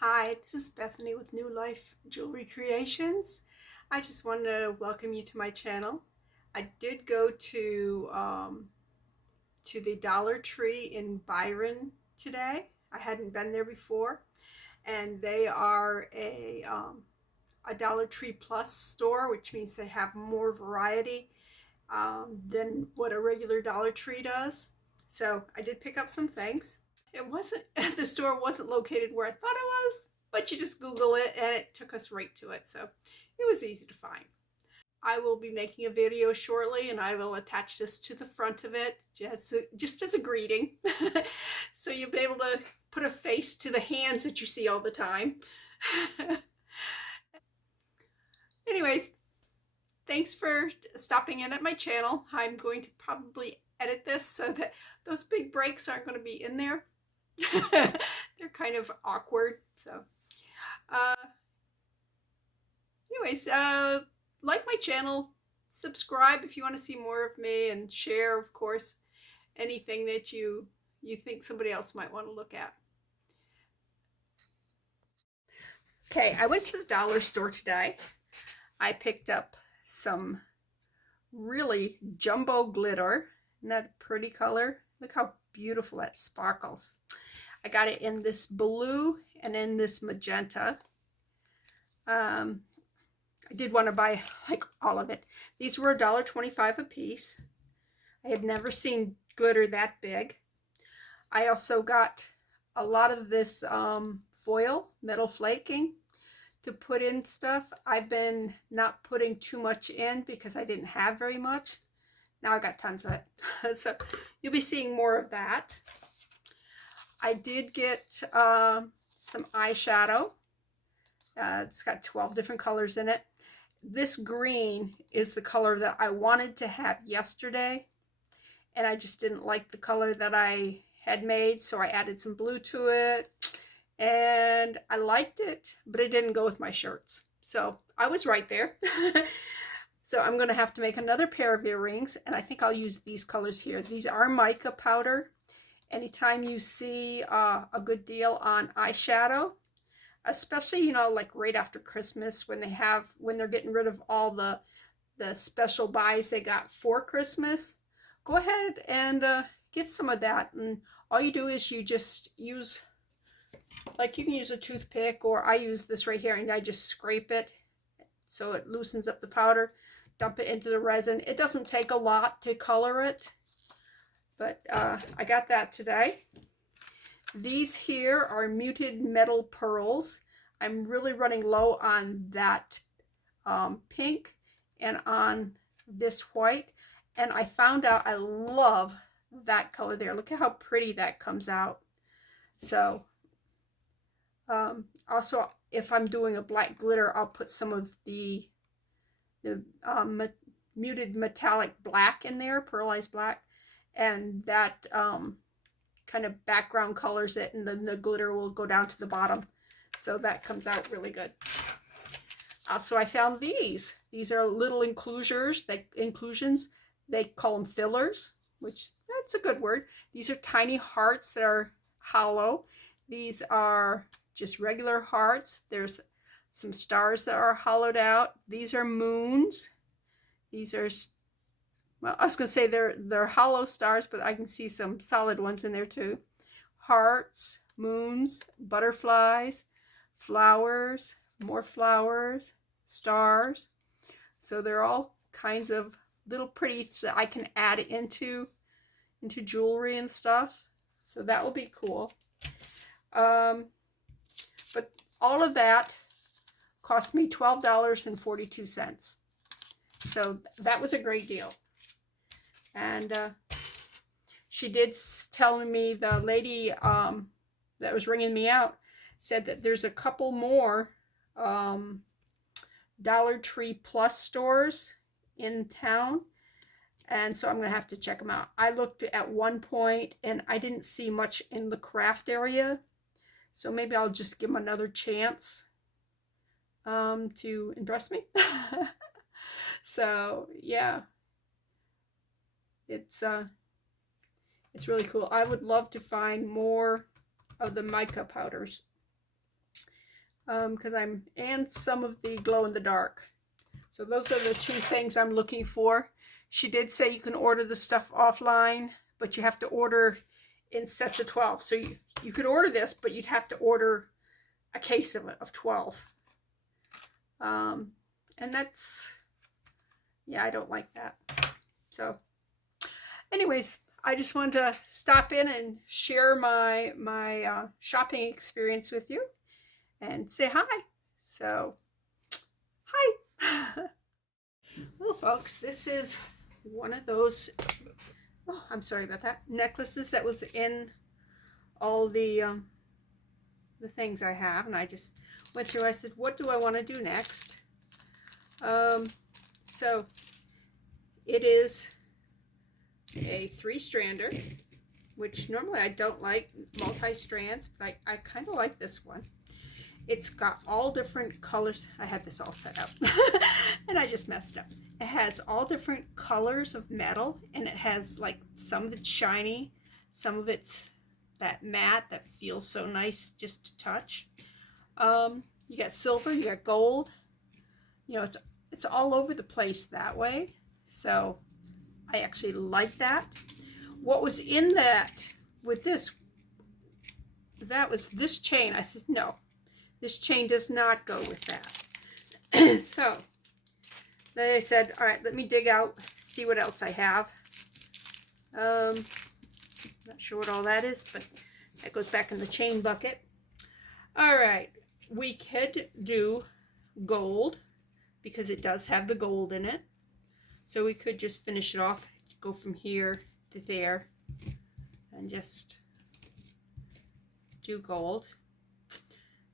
Hi, this is Bethany with New Life Jewelry Creations. I just wanted to welcome you to my channel. I did go to the Dollar Tree in Byron today. I hadn't been there before, and they are a Dollar Tree Plus store, which means they have more variety than what a regular Dollar Tree does. So I did pick up some things. It wasn't, the store wasn't located where I thought it was, but you just Google it and it took us right to it. So it was easy to find. I will be making a video shortly and I will attach this to the front of it just as a greeting. So you'll be able to put a face to the hands that you see all the time. Anyways, thanks for stopping in at my channel. I'm going to probably edit this so that those big breaks aren't going to be in there. They're kind of awkward. So uh, anyways, like my channel, subscribe if you want to see more of me, and share, of course, anything that you think somebody else might want to look at. Okay, I went to the dollar store today. I picked up some really jumbo glitter. Isn't that a pretty color? Look how beautiful that sparkles. I got it in this blue and in this magenta. I did want to buy like all of it. These were $1.25 a piece. I had never seen glitter that big. I also got a lot of this foil, metal flaking, to put in stuff. I've been not putting too much in because I didn't have very much. Now I got tons of it. So you'll be seeing more of that. I did get some eyeshadow. It's got 12 different colors in it. This green is the color that I wanted to have yesterday, and I just didn't like the color that I had made, so I added some blue to it, and I liked it, but it didn't go with my shirts. So I was right there. So I'm going to have to make another pair of earrings, and I think I'll use these colors here. These are mica powder. Anytime you see a good deal on eyeshadow, especially, you know, like right after Christmas when they're getting rid of all the special buys they got for Christmas, go ahead and get some of that. And all you do is you just use, like, you can use a toothpick, or I use this right here and I just scrape it so it loosens up the powder, dump it into the resin. It doesn't take a lot to color it, but I got that today. These here are muted metal pearls. I'm really running low on that pink and on this white, and I found out I love that color there. Look at how pretty that comes out. So also, if I'm doing a black glitter, I'll put some of the muted metallic black in there, pearlized black, and that kind of background colors it, and then the glitter will go down to the bottom, so that comes out really good. So I found these. These are little inclusions. They call them fillers, which that's a good word. These are tiny hearts that are hollow. These are just regular hearts. There's some stars that are hollowed out. These are moons. These are, well, I was going to say they're hollow stars, but I can see some solid ones in there too. Hearts, moons, butterflies, flowers, more flowers, stars. So they're all kinds of little pretty that I can add into jewelry and stuff. So that will be cool. But all of that cost me $12.42. So that was a great deal. And she did tell me, the lady that was ringing me out said that there's a couple more Dollar Tree Plus stores in town, and so I'm gonna have to check them out. I looked at one point and I didn't see much in the craft area, so maybe I'll just give them another chance to impress me. So yeah, it's really cool. I would love to find more of the mica powders. because and some of the glow in the dark. So those are the two things I'm looking for. She did say you can order the stuff offline, but you have to order in sets of 12. So you could order this, but you'd have to order a case of it, of 12. And that's, yeah, I don't like that. So anyways, I just wanted to stop in and share my shopping experience with you and say hi. So, hi. Well, folks, this is one of those, oh, I'm sorry about that, necklaces that was in all the things I have, and I just went through. I said, what do I want to do next? So it is a 3-strander, which normally I don't like multi-strands, but I kind of like this one. It's got all different colors. I had this all set up and I just messed up. It has all different colors of metal, and it has like some of it's shiny, some of it's that matte that feels so nice just to touch. You got silver, you got gold. You know, it's all over the place that way. So I actually like that. What was in that with this, that was this chain. I said, no, this chain does not go with that. So they said, all right, let me dig out, see what else I have. Not sure what all that is, but that goes back in the chain bucket. All right, we could do gold because it does have the gold in it. So we could just finish it off, go from here to there, and just do gold.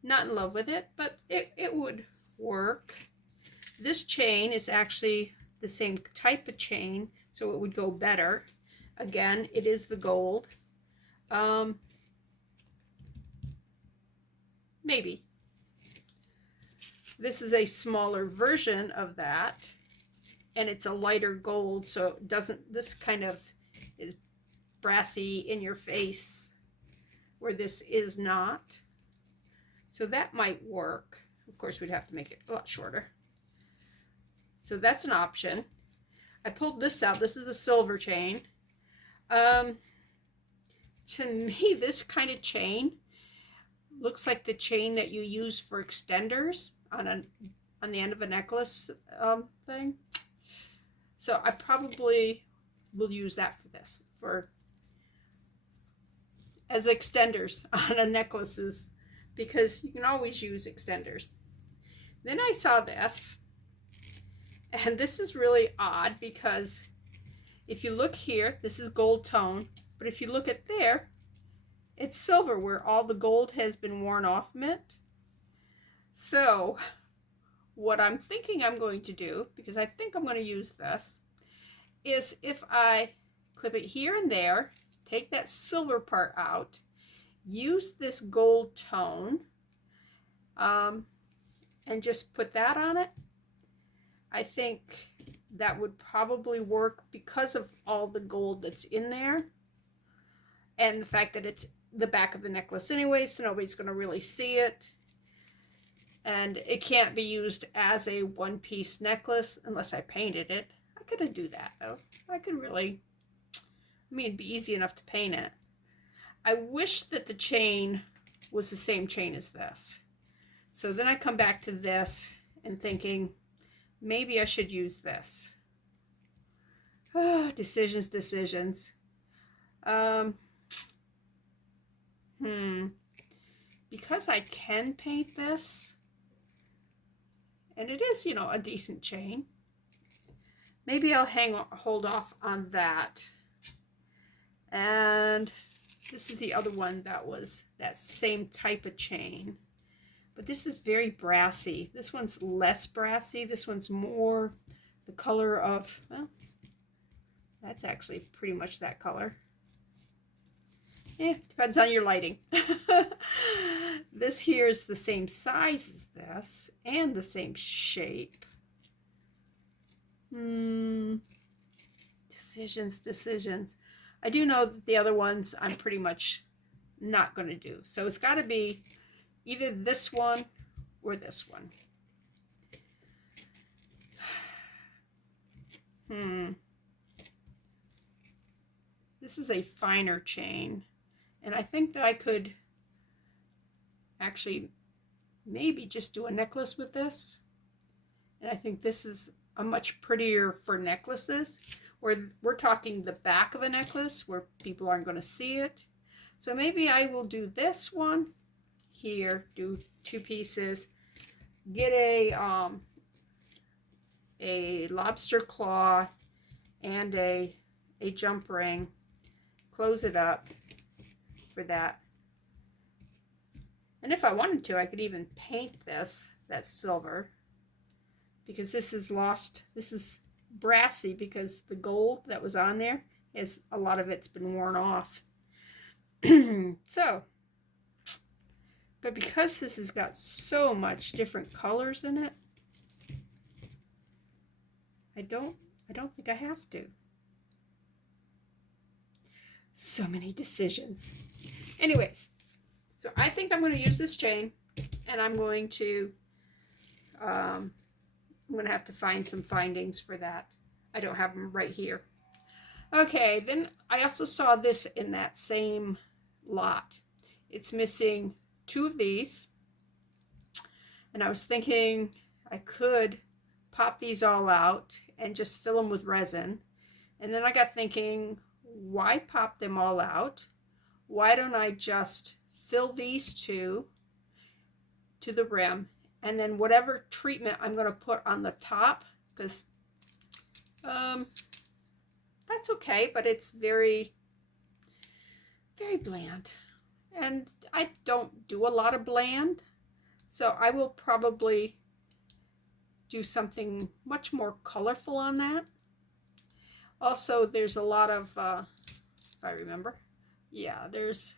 Not in love with it, but it would work. This chain is actually the same type of chain, so it would go better. Again, it is the gold. Maybe. This is a smaller version of that, and it's a lighter gold, so it doesn't, this kind of is brassy in your face, where this is not. So that might work. Of course, we'd have to make it a lot shorter. So that's an option. I pulled this out. This is a silver chain. To me, this kind of chain looks like the chain that you use for extenders on the end of a necklace thing. So I probably will use that for this, as extenders on a necklaces, because you can always use extenders. Then I saw this, and this is really odd because if you look here, this is gold tone, but if you look at there, it's silver where all the gold has been worn off from it. So what I'm thinking I'm going to do, because I think I'm going to use this, is if I clip it here and there, take that silver part out, use this gold tone, and just put that on it. I think that would probably work because of all the gold that's in there, and the fact that it's the back of the necklace anyway, so nobody's going to really see it. And it can't be used as a one-piece necklace unless I painted it. I could do that though. I could really, I mean, it'd be easy enough to paint it. I wish that the chain was the same chain as this. So then I come back to this and thinking, maybe I should use this. Oh, decisions. Because I can paint this, and it is, you know, a decent chain, maybe I'll hold off on that. And this is the other one that was that same type of chain, but this is very brassy. This one's less brassy. This one's more the color of, well, that's actually pretty much that color. Depends on your lighting. This here is the same size as this and the same shape. Decisions. I do know that the other ones I'm pretty much not going to do. So it's got to be either this one or this one? This is a finer chain, and I think that I could actually maybe just do a necklace with this. And I think this is a much prettier for necklaces, where we're talking the back of a necklace where people aren't going to see it. So maybe I will do this one here, do 2 pieces, get a lobster claw and a jump ring, close it up for that. And if I wanted to, I could even paint this, that silver, because this is lost. This is brassy because the gold that was on there is, a lot of it's been worn off. So, but because this has got so much different colors in it, I don't think I have to. So many decisions. Anyways, so I think I'm going to use this chain, and I'm going to have to find some findings for that. I don't have them right here. Okay, then I also saw this in that same lot. It's missing 2 of these, and I was thinking I could pop these all out and just fill them with resin. And then I got thinking, why pop them all out? Why don't I just fill these 2 to the rim, and then whatever treatment I'm going to put on the top, because that's okay, but it's very, very bland. And I don't do a lot of bland, so I will probably do something much more colorful on that. Also, there's a lot of, if I remember, yeah, there's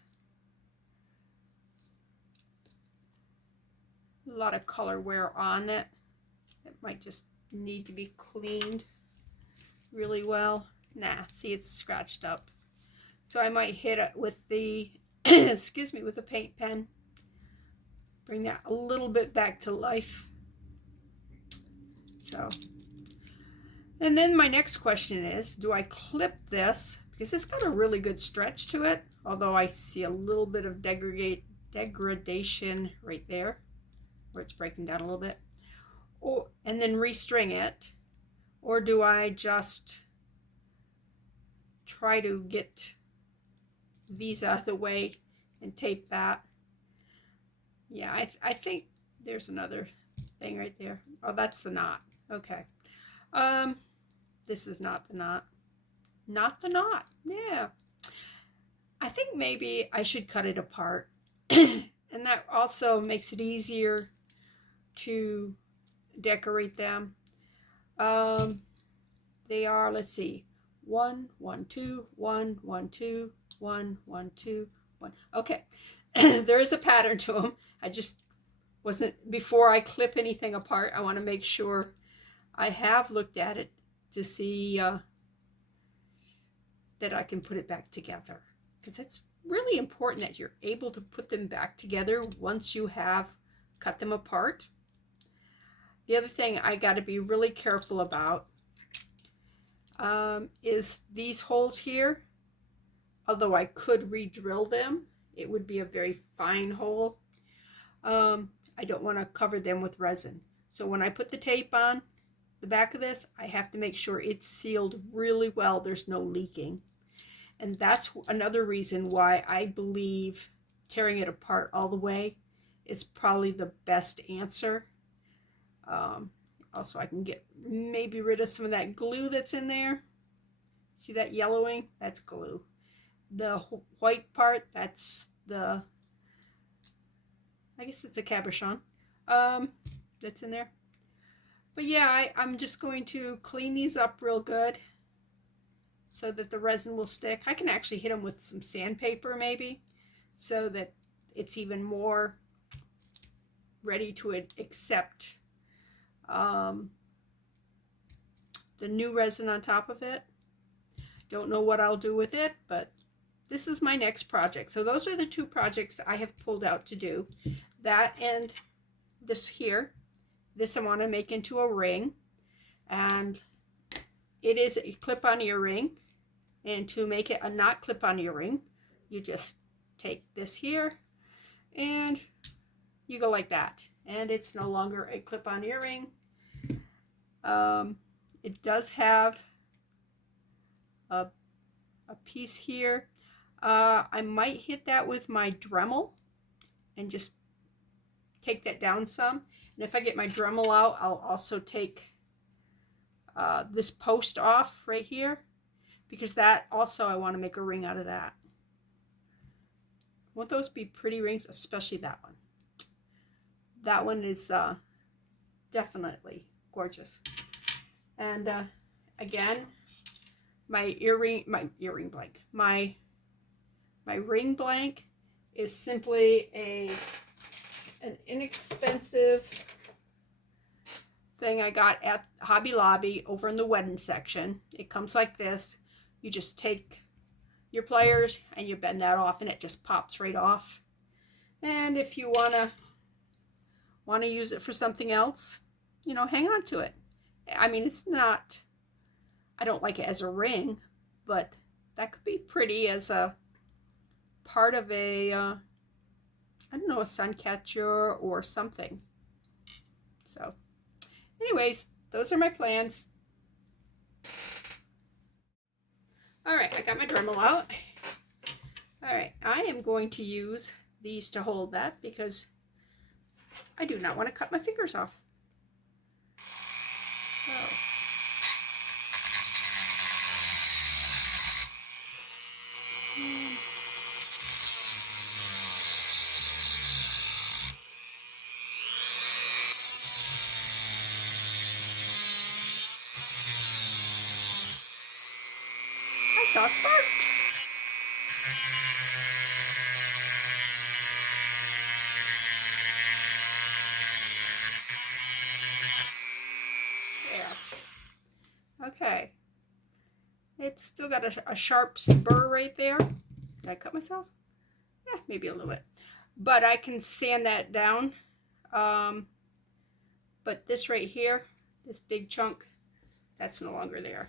a lot of color wear on it. It might just need to be cleaned really well. Nah, see, it's scratched up. So I might hit it with the, excuse me, with a paint pen. Bring that a little bit back to life. So, and then my next question is, do I clip this? Because it's got a really good stretch to it, although I see a little bit of degradation right there, where it's breaking down a little bit. Or, and then restring it. Or do I just try to get these out of the way and tape that? Yeah, I think there's another thing right there. Oh, that's the knot. Okay. This is not the knot. Not the knot. Yeah. I think maybe I should cut it apart. And that also makes it easier to decorate them. They are, let's see, 1, 1, 2, 1, 1, 2, 1, 1, 2, 1. Okay. There is a pattern to them. I just wasn't, before I clip anything apart, I want to make sure I have looked at it to see that I can put it back together. Because it's really important that you're able to put them back together once you have cut them apart. The other thing I got to be really careful about is these holes here. Although I could re-drill them, it would be a very fine hole. I don't want to cover them with resin. So when I put the tape on the back of this, I have to make sure it's sealed really well. There's no leaking. And that's another reason why I believe tearing it apart all the way is probably the best answer. Also, I can get maybe rid of some of that glue that's in there. See that yellowing? That's glue. The white part, that's the, I guess it's a cabochon that's in there. But yeah, I'm just going to clean these up real good so that the resin will stick. I can actually hit them with some sandpaper maybe, so that it's even more ready to accept the new resin on top of it. Don't know what I'll do with it, but this is my next project. So those are the 2 projects I have pulled out to do. That and this here. This I want to make into a ring, and it is a clip-on earring. And to make it a not clip-on earring, you just take this here and you go like that, and it's no longer a clip-on earring. It does have a piece here. I might hit that with my Dremel and just take that down some. And if I get my Dremel out, I'll also take this post off right here, because that also I want to make a ring out of that. Won't those be pretty rings? Especially that one. That one is definitely gorgeous. And again, my ring blank. My ring blank is simply an inexpensive thing I got at Hobby Lobby over in the wedding section. It comes like this. You just take your pliers and you bend that off, and it just pops right off. And if you want to use it for something else, you know, hang on to it. I mean, it's not, I don't like it as a ring, but that could be pretty as a part of a I don't know, a sun catcher or something. So anyways, those are my plans. All right, I got my Dremel out. All right, I am going to use these to hold that because I do not want to cut my fingers off. So. I saw sparks. There. Okay. It's still got a sharp spur right there. Did I cut myself? Yeah, maybe a little bit. But I can sand that down. But this right here, this big chunk, that's no longer there.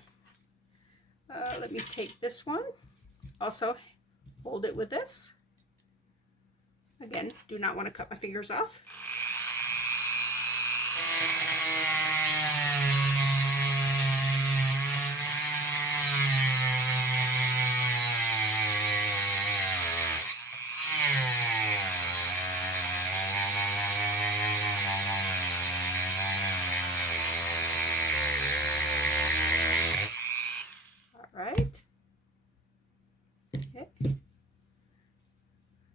Let me take this one. Also, hold it with this. Again, do not want to cut my fingers off. Right. Okay.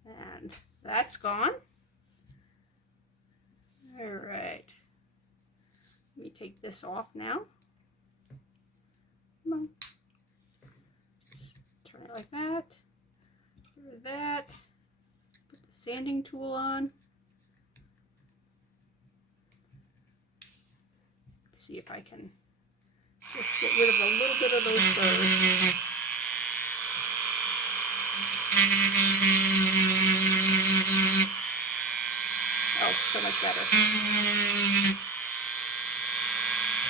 And that's gone. All right. Let me take this off now. Come on. Turn it like that. Get rid of that. Put the sanding tool on. Let's see if I can just get rid of a little bit of those burrs. Oh, so much better.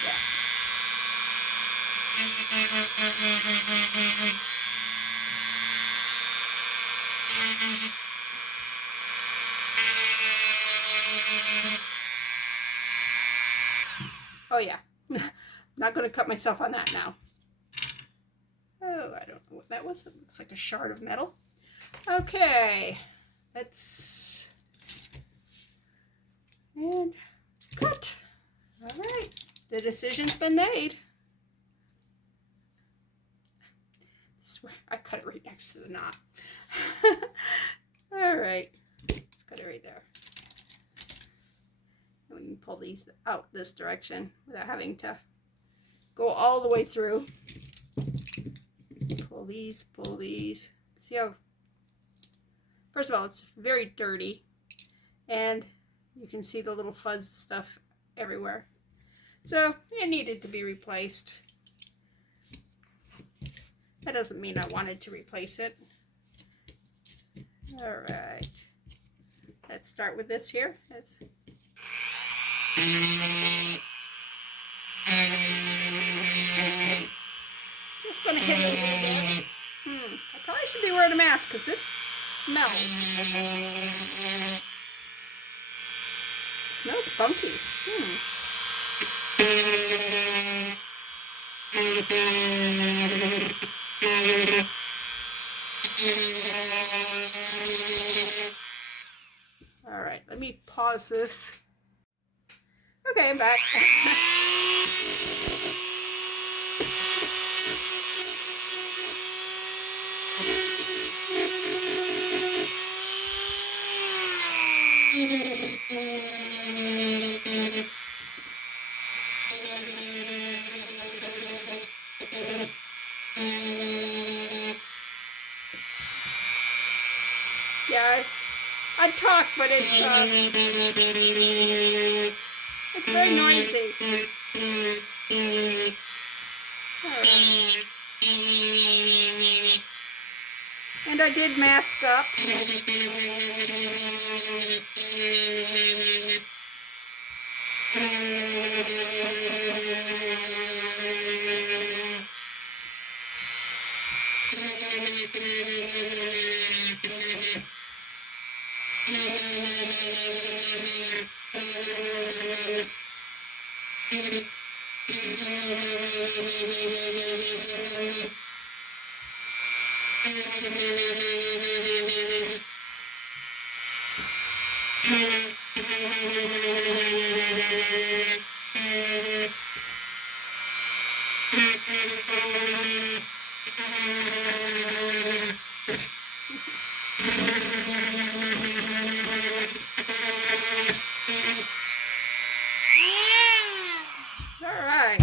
Yeah. Oh yeah. Not going to cut myself on that now. Oh, I don't know what that was. It looks like a shard of metal. Okay. Let's... And cut. All right. The decision's been made. I cut it right next to the knot. All right. Let's cut it right there. And we can pull these out this direction without having to go all the way through. Pull these, pull these. See how, first of all, it's very dirty, and you can see the little fuzz stuff everywhere. So it needed to be replaced. That doesn't mean I wanted to replace it. All right. Let's start with this here. Let's Just gonna hit it a little bit. I probably should be wearing a mask because this smells. It smells funky. All right, let me pause this. Okay, I'm back. Yeah, I talk, but it's very noisy. Right. And I did mask up. Alright.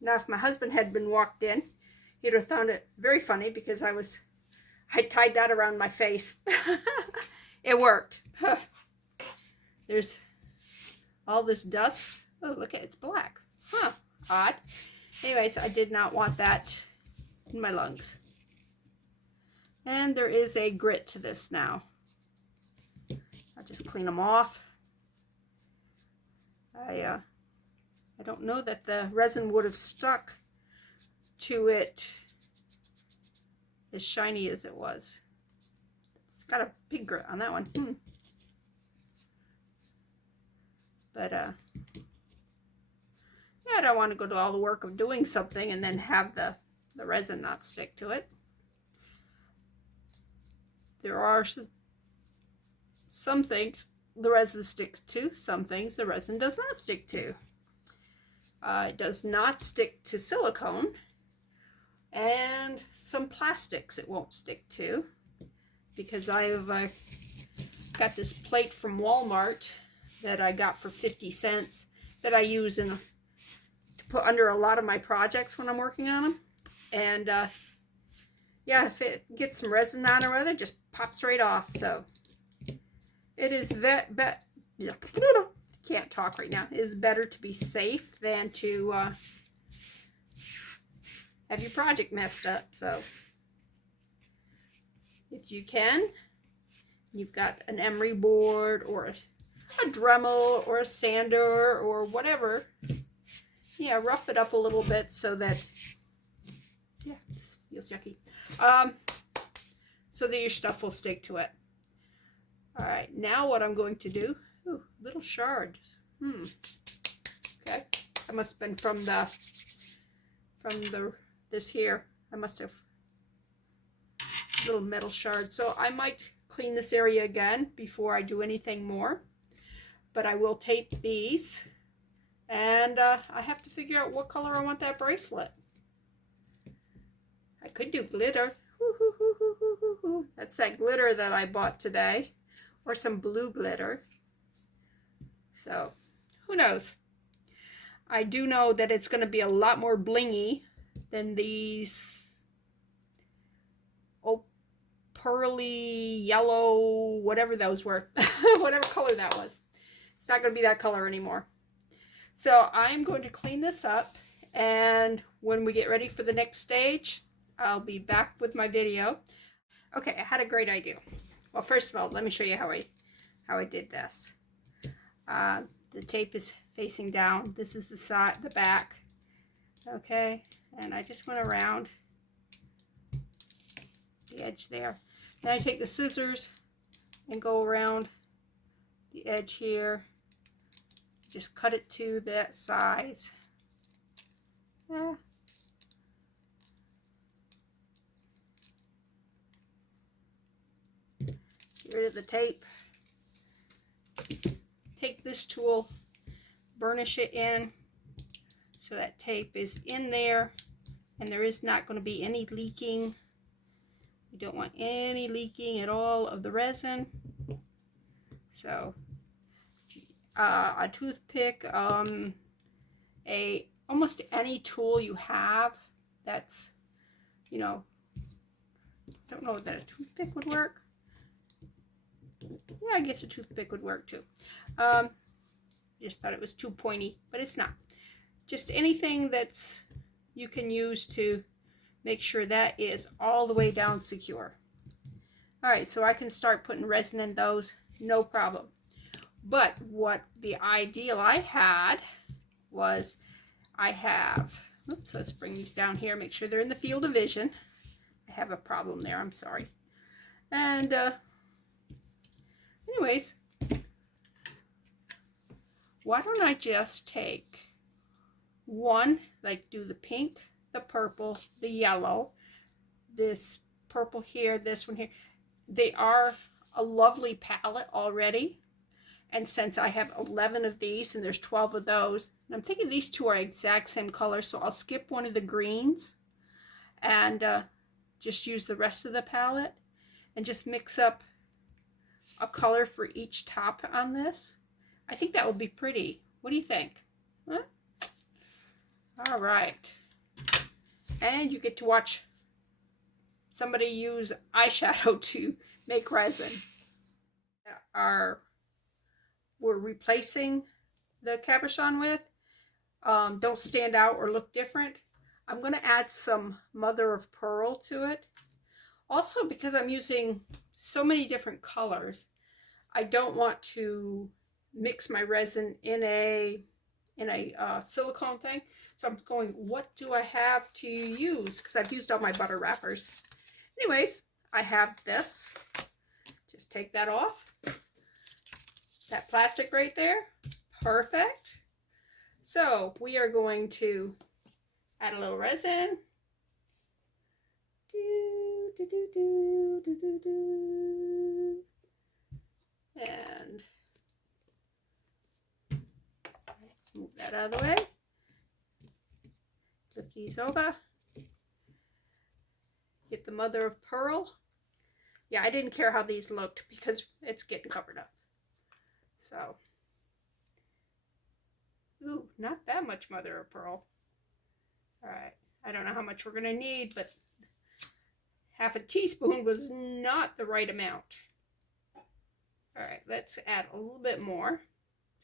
Now if my husband had been walked in, he'd have found it very funny because I tied that around my face. It worked. There's all this dust. Oh, look at it, it's black. Huh, odd. Anyways, I did not want that in my lungs. And there is a grit to this now. I'll just clean them off. I don't know that the resin would have stuck to it as shiny as it was. It's got a big grit on that one. But yeah, I don't want to go to all the work of doing something and then have the resin not stick to it. There are some things the resin sticks to, some things the resin does not stick to. It does not stick to silicone, and some plastics it won't stick to, because I've got this plate from Walmart that I got for 50 cents that I use to put under a lot of my projects when I'm working on them. And yeah, if it gets some resin on or other, it just pops right off. So it is can't talk right now. It is better to be safe than to have your project messed up. So if you can, you've got an emery board or a Dremel or a sander or whatever, yeah, rough it up a little bit so that, yeah, this feels yucky, so that your stuff will stick to it. All right, now what I'm going to do, ooh, little shards. Okay, that must have been from this here. I must have little metal shards. So I might clean this area again before I do anything more. But I will tape these, and I have to figure out what color I want that bracelet. I could do glitter. That's that glitter that I bought today, or some blue glitter. So who knows? I do know that it's going to be a lot more blingy than these pearly yellow, whatever those were, whatever color that was. It's not going to be that color anymore. So I'm going to clean this up, and when we get ready for the next stage, I'll be back with my video. Okay, I had a great idea. Well, first of all, let me show you how I did this. The tape is facing down. This is the side, the back. Okay, and I just went around the edge there. Then I take the scissors and go around the edge here. Just cut it to that size. Yeah. Get rid of the tape. Take this tool, burnish it in so that tape is in there and there is not going to be any leaking. You don't want any leaking at all of the resin. So a toothpick, almost any tool you have that's, you know, don't know that a toothpick would work. Yeah, I guess a toothpick would work too. Just thought it was too pointy, but it's not. Just anything that's you can use to make sure that is all the way down secure. All right, so I can start putting resin in those, no problem. But what the ideal I had was I have, oops, let's bring these down here, make sure they're in the field of vision. I have a problem there, I'm sorry. And anyways, why don't I just take one, like do the pink, the purple, the yellow, this purple here, this one here. They are a lovely palette already. And since I have 11 of these and there's 12 of those, and I'm thinking these two are exact same color, so I'll skip one of the greens and just use the rest of the palette and just mix up a color for each top on this. I think that would be pretty. What do you think? Huh? All right. And you get to watch somebody use eyeshadow to make resin. We're replacing the cabochon with don't stand out or look different. I'm going to add some mother of pearl to it. Also, because I'm using so many different colors, I don't want to mix my resin in a silicone thing. So I'm going, what do I have to use? Because I've used all my butter wrappers. Anyways, I have this. Just take that off. That plastic right there. Perfect. So we are going to add a little resin. And let's move that out of the way. Flip these over. Get the mother of pearl. Yeah, I didn't care how these looked because it's getting covered up. So, ooh, not that much mother of pearl. All right, I don't know how much we're gonna need, but half a teaspoon was not the right amount. All right, let's add a little bit more.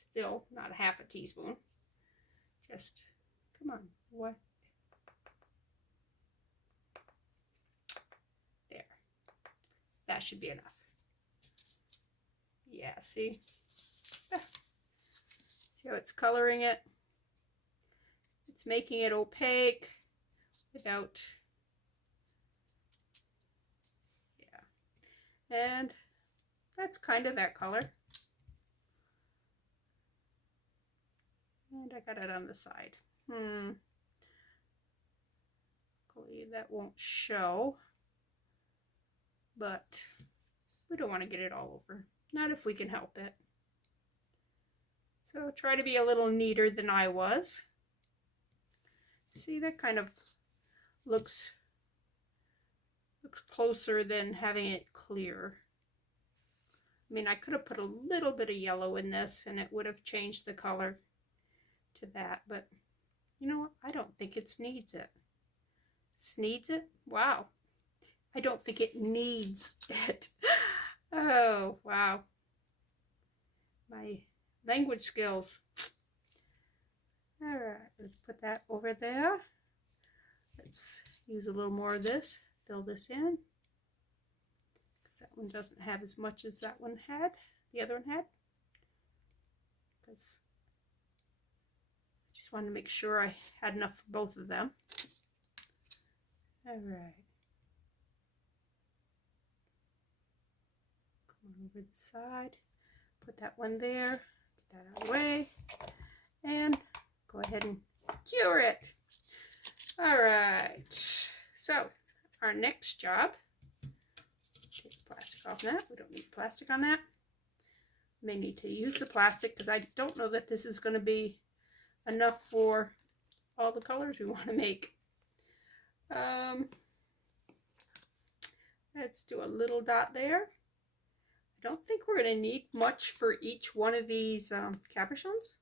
Still not a half a teaspoon. Just, come on, what? There. That should be enough. Yeah, see? See how it's coloring it? It's making it opaque without, yeah. And that's kind of that color. And I got it on the side. Hopefully that won't show, but we don't want to get it all over. Not if we can help it. So try to be a little neater than I was. See, that kind of looks closer than having it clear. I mean, I could have put a little bit of yellow in this and it would have changed the color to that, but you know what? I don't think it needs it. Needs it? Wow. I don't think it needs it. Oh, wow. My language skills. All right, let's put that over there. Let's use a little more of this. Fill this in. Because that one doesn't have as much as that one had. The other one had. because I just wanted to make sure I had enough for both of them. All right. Come on over the side. Put that one there. Get that out of the way. And go ahead and cure it. All right. So our next job. Take the plastic off that. We don't need plastic on that. May need to use the plastic because I don't know that this is going to be enough for all the colors we want to make. Let's do a little dot there. I don't think we're going to need much for each one of these cabochons.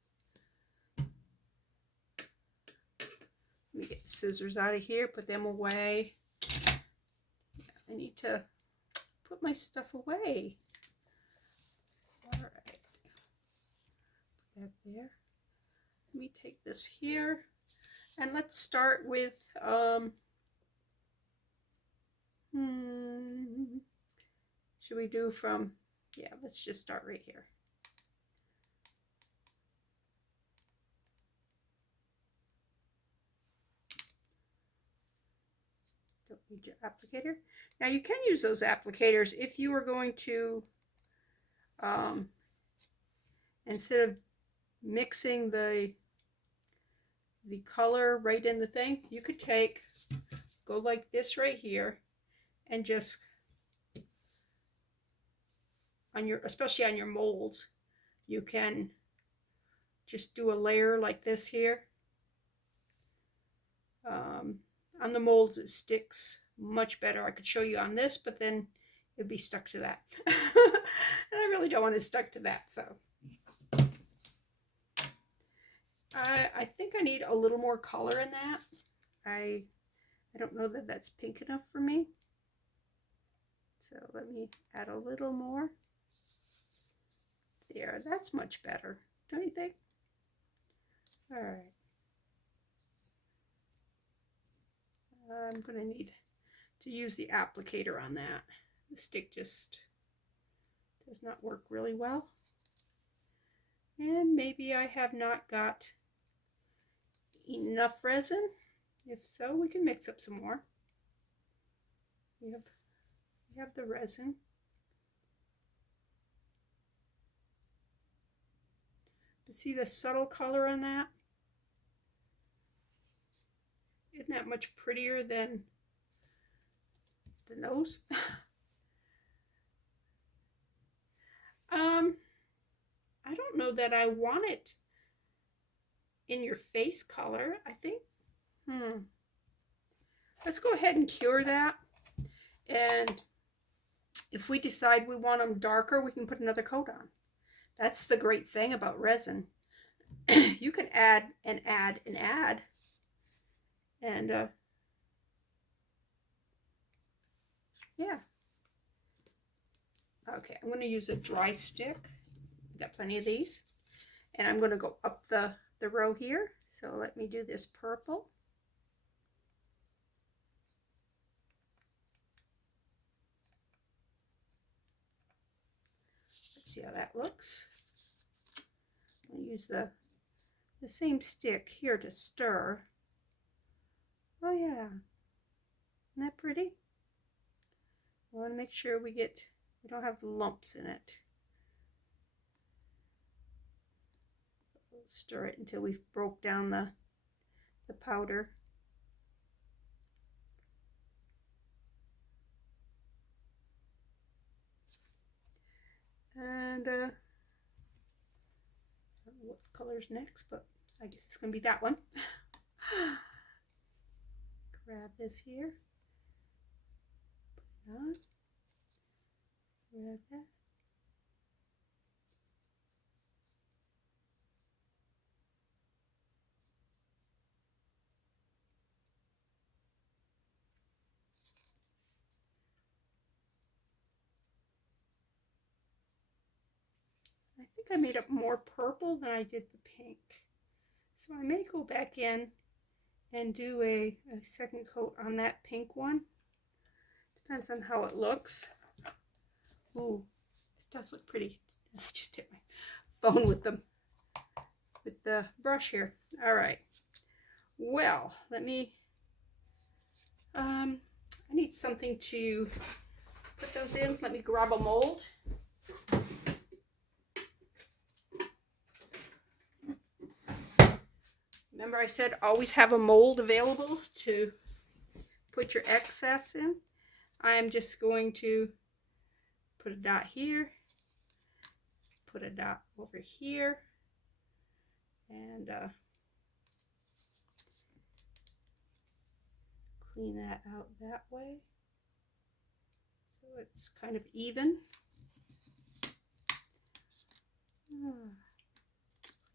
Let me get the scissors out of here, put them away. I need to put my stuff away. All right, put that there. Let me take this here, and let's start with should we do from, yeah, let's just start right here. Don't need your applicator. Now you can use those applicators if you are going to, instead of mixing the color right in the thing, you could go like this right here and just especially on your molds, you can just do a layer like this here. On the molds it sticks much better. I could show you on this, but then it'd be stuck to that. And I really don't want it stuck to that, so I think I need a little more color in that. I don't know that that's pink enough for me. So let me add a little more. There, that's much better, don't you think? All right. I'm going to need to use the applicator on that. The stick just does not work really well. And maybe I have not got enough resin. If so, we can mix up some more. We have the resin. But see the subtle color on that? Isn't that much prettier than the nose? I don't know that I want it in your face color. I think, let's go ahead and cure that. And if we decide we want them darker, we can put another coat on. That's the great thing about resin. You can add and add and add. And yeah. Okay, I'm going to use a dry stick. I've got plenty of these. And I'm going to go up the row here. So let me do this purple. Let's see how that looks. I'm going to use the same stick here to stir. Oh yeah, isn't that pretty? I want to make sure we don't have the lumps in it. We'll stir it until we've broke down the powder. And I don't know what color's next, but I guess it's going to be that one. Grab this here, put it on, grab that. I think I made up more purple than I did the pink. So I may go back in and do a second coat on that pink one. Depends on how it looks. Ooh, it does look pretty. I just hit my phone with the with the brush here. All right. Well, let me, I need something to put those in. Let me grab a mold. Remember I said always have a mold available to put your excess in. I'm just going to put a dot here, put a dot over here, and clean that out that way so it's kind of even. Clean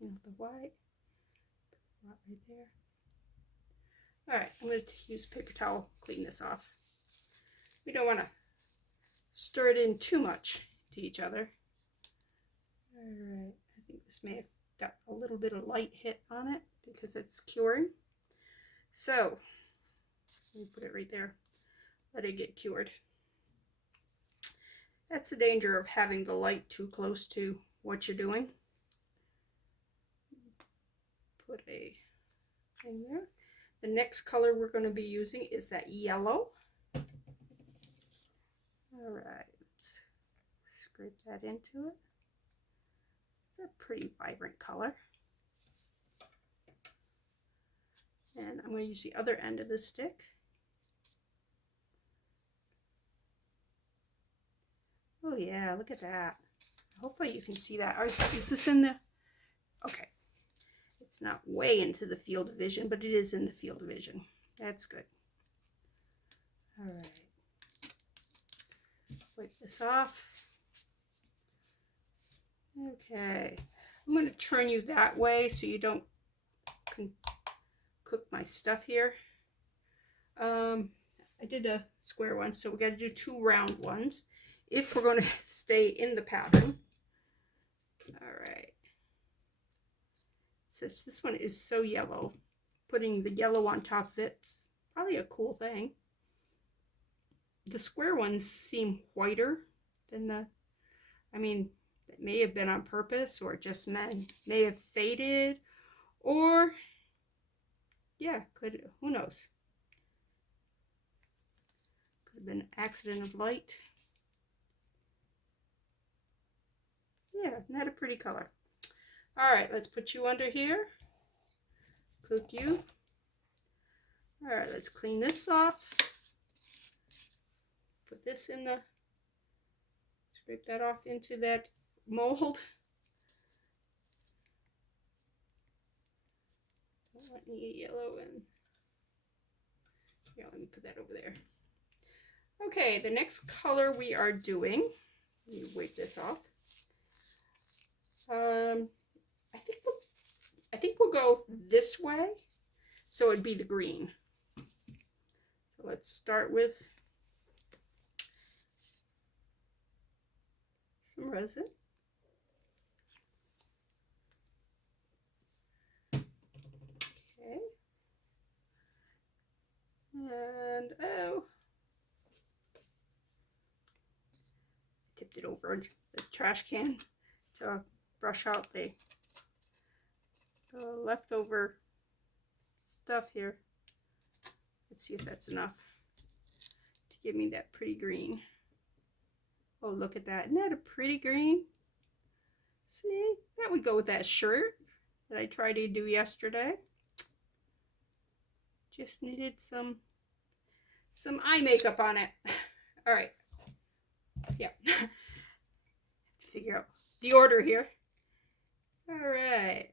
up the white, right there. All right, I'm going to use a paper towel, clean this off. We don't want to stir it in too much to each other. All right, I think this may have got a little bit of light hit on it because it's curing. So, let me put it right there. Let it get cured. That's the danger of having the light too close to what you're doing. Put a thing there. The next color we're going to be using is that yellow. All right, let's scrape that into it. It's a pretty vibrant color. And I'm going to use the other end of the stick. Oh yeah, look at that. Hopefully you can see that. Is this in the... Okay. It's not way into the field of vision, but it is in the field of vision. That's good. All right. Wipe this off. Okay. I'm going to turn you that way so you don't cook my stuff here. I did a square one, so we got to do 2 round ones if we're going to stay in the pattern. All right. Since this one is so yellow, putting the yellow on top of it's probably a cool thing. The square ones seem whiter than the, I mean, it may have been on purpose or just may have faded, or yeah, who knows? Could have been an accident of light. Yeah, isn't that a pretty color? All right, let's put you under here. Cook you. All right, let's clean this off. Put this in the, scrape that off into that mold. Don't want any yellow in. Yeah, let me put that over there. Okay, the next color we are doing, let me wipe this off. I think we'll go this way, so it'd be the green. So let's start with some resin. Okay. And oh, I tipped it over the trash can to brush out the leftover stuff here. Let's see if that's enough to give me that pretty green. Oh, look at that. Isn't that a pretty green? See, that would go with that shirt that I tried to do yesterday. Just needed some eye makeup on it. All right. Yeah. Figure out the order here. All right.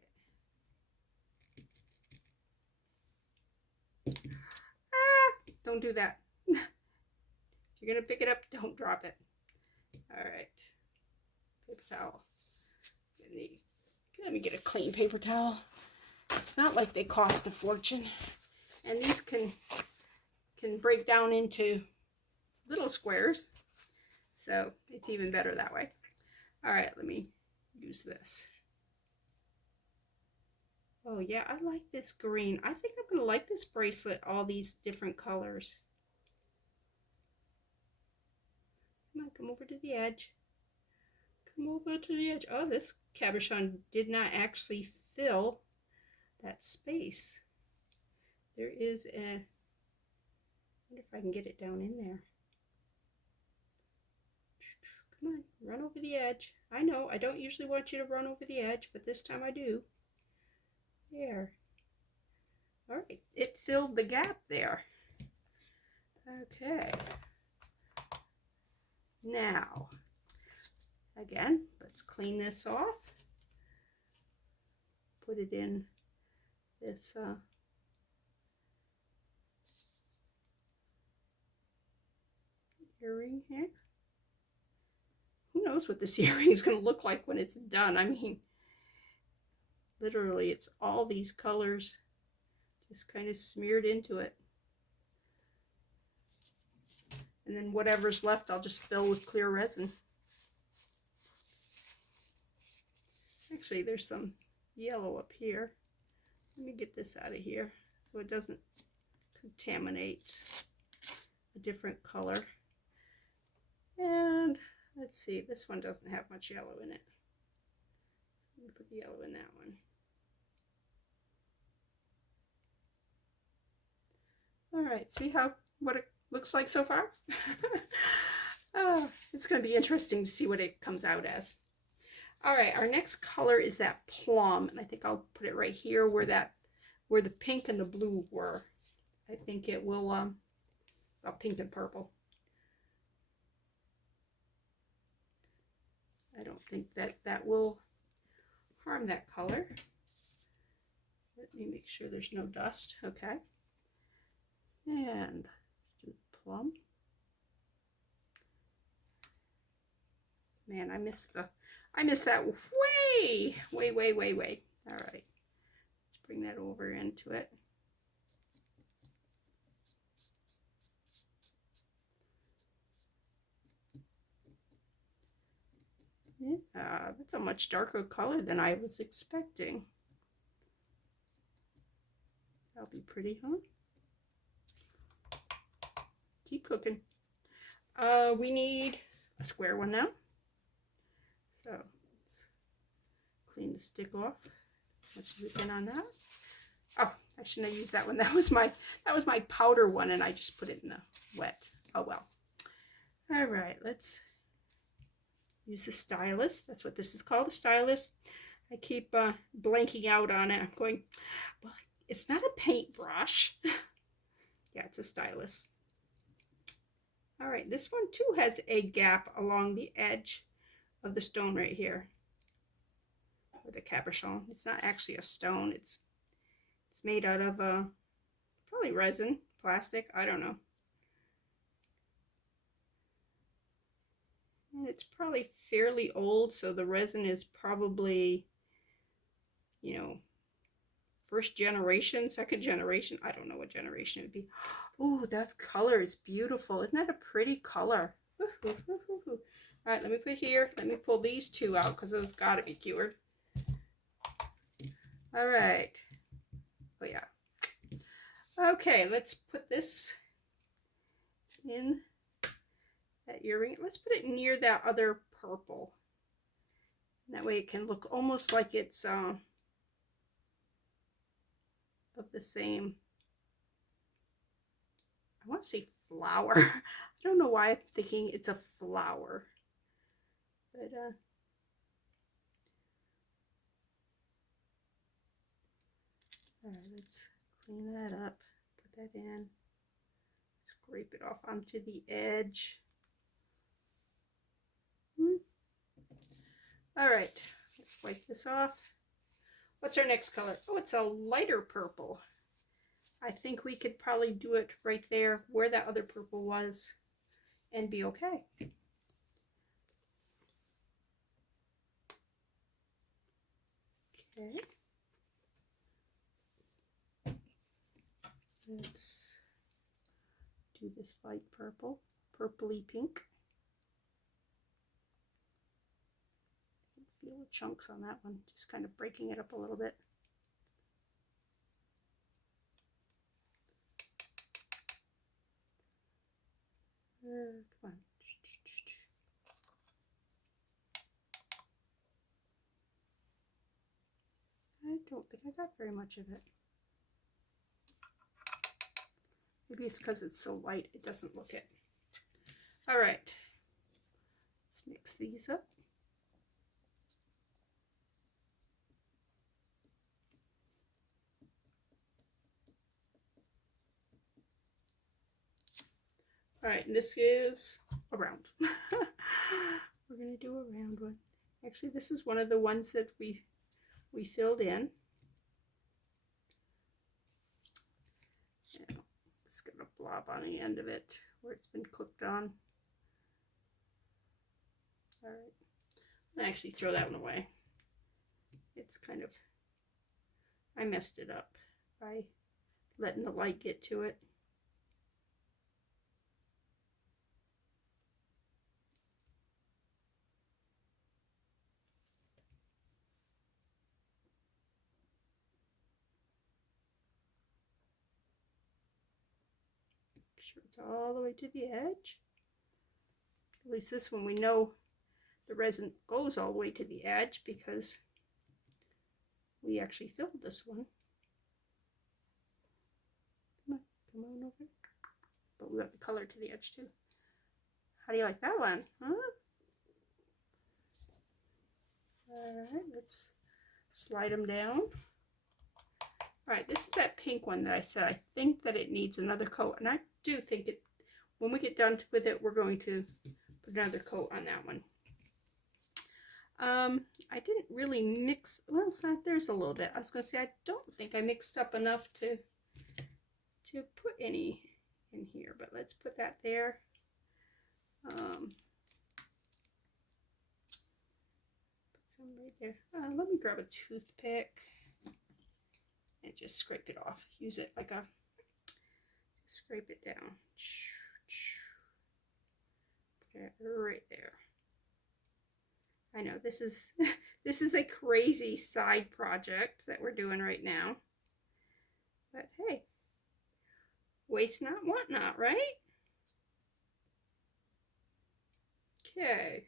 Don't do that. If you're gonna pick it up, don't drop it. All right. Paper towel. Let me get a clean paper towel. It's not like they cost a fortune. And these can break down into little squares. So it's even better that way. All right, let me use this. Oh yeah, I like this green. I think I'm gonna like this bracelet, all these different colors. Come on, come over to the edge. Come over to the edge. Oh, this cabochon did not actually fill that space. There is a, I wonder if I can get it down in there. Come on, run over the edge. I know, I don't usually want you to run over the edge, but this time I do. There. All right, it filled the gap there. Okay. Now, again, let's clean this off. Put it in this earring here. Who knows what this earring is going to look like when it's done? I mean, literally, it's all these colors just kind of smeared into it. And then whatever's left, I'll just fill with clear resin. Actually, there's some yellow up here. Let me get this out of here so it doesn't contaminate a different color. And let's see, this one doesn't have much yellow in it. Let me put the yellow in that one. All right, see what it looks like so far? Oh, it's going to be interesting to see what it comes out as. All right, our next color is that plum, and I think I'll put it right here where the pink and the blue were. I think it will, well, pink and purple. I don't think that will harm that color. Let me make sure there's no dust. Okay. And let's do plum. Man, I missed that way. All right. Let's bring that over into it. Yeah, that's a much darker color than I was expecting. That'll be pretty, huh? Keep cooking. We need a square one now. So let's clean the stick off as much as we can on that. Oh, I shouldn't have used that one. That was my powder one, and I just put it in the wet. Oh well. All right, let's use the stylus. That's what this is called, the stylus. I keep blanking out on it. I'm going, well, it's not a paintbrush. Yeah, it's a stylus. All right, this one too has a gap along the edge of the stone right here, or the cabochon. It's not actually a stone. It's made out of probably resin, plastic. I don't know. And it's probably fairly old, so the resin is probably, you know, first generation, second generation. I don't know what generation it would be. Ooh, that color is beautiful. Isn't that a pretty color? All right, let me put here. Let me pull these two out because those got to be cured. All right. Oh, yeah. Okay, let's put this in that earring. Let's put it near that other purple. That way it can look almost like it's of the same, I want to say flower. I don't know why I'm thinking it's a flower. But all right, let's clean that up. Put that in. Scrape it off onto the edge. All right, let's wipe this off. What's our next color? Oh, it's a lighter purple. I think we could probably do it right there where that other purple was and be okay. Okay. Let's do this light purple, purpley pink. Feel the chunks on that one, just kind of breaking it up a little bit. Come on. Right. don't think I got very much of it. Maybe it's because it's so light it doesn't look it. All right, let's mix these up. All right, and this is a round. We're gonna do a round one. Actually, this is one of the ones that we filled in. Yeah, it's got a blob on the end of it where it's been cooked on. All right, I actually throw that one away. It's kind of, I messed it up by letting the light get to it. Make sure it's all the way to the edge. At least this one we know the resin goes all the way to the edge because we actually filled this one. Come on over. But we got the color to the edge too. How do you like that one? Huh? All right, let's slide them down. All right, this is that pink one that I said I think that it needs another coat, and I do think it. When we get done with it, we're going to put another coat on that one. I didn't really mix. Well, there's a little bit. I was gonna say I don't think I mixed up enough to put any in here, but let's put that there. Put some right there. Let me grab a toothpick and just scrape it off. Use it like a, scrape it down. Put it right there. I know this is this is a crazy side project that we're doing right now, but hey, waste not, want not, right? Okay,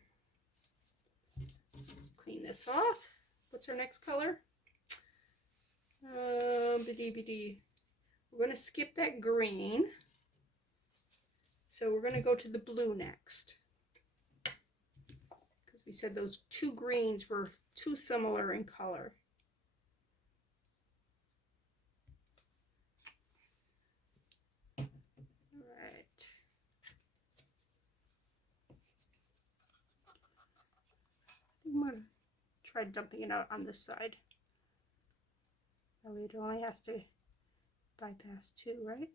clean this off. What's our next color? We're going to skip that green, so we're going to go to the blue next. We said those two greens were too similar in color. All right. I'm going to try dumping it out on this side. That way it only has to bypass two, right?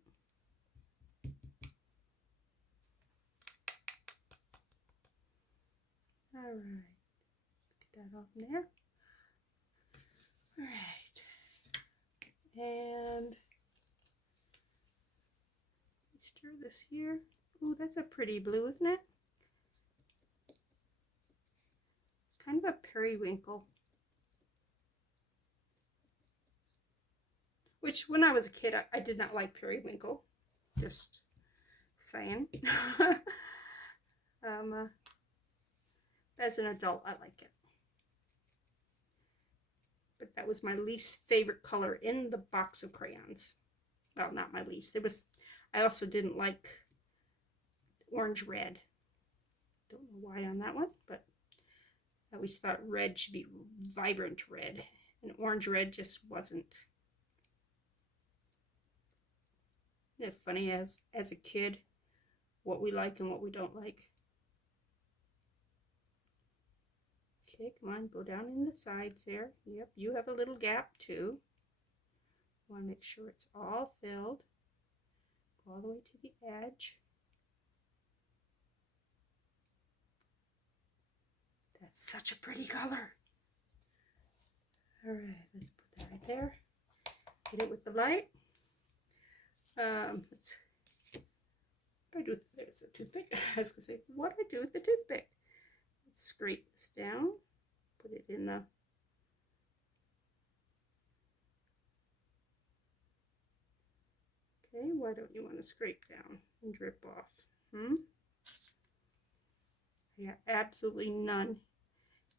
All right, get that off in there. All right, and stir this here. Ooh, that's a pretty blue, isn't it? Kind of a periwinkle. Which, when I was a kid, I did not like periwinkle. Just saying. As an adult, I like it. But that was my least favorite color in the box of crayons. Well, not my least. I also didn't like orange red. Don't know why on that one, but I always thought red should be vibrant red. And orange red just wasn't. Isn't it funny as a kid what we like and what we don't like? Okay, come on, go down in the sides there. Yep, you have a little gap too. Want to make sure it's all filled. Go all the way to the edge. That's such a pretty color. All right, let's put that right there. Hit it with the light. Let's. What do I do? There's a toothpick. I was gonna say, what do I do with the toothpick? Let's scrape this down. Put it in the. Okay, why don't you want to scrape down and drip off? I got absolutely none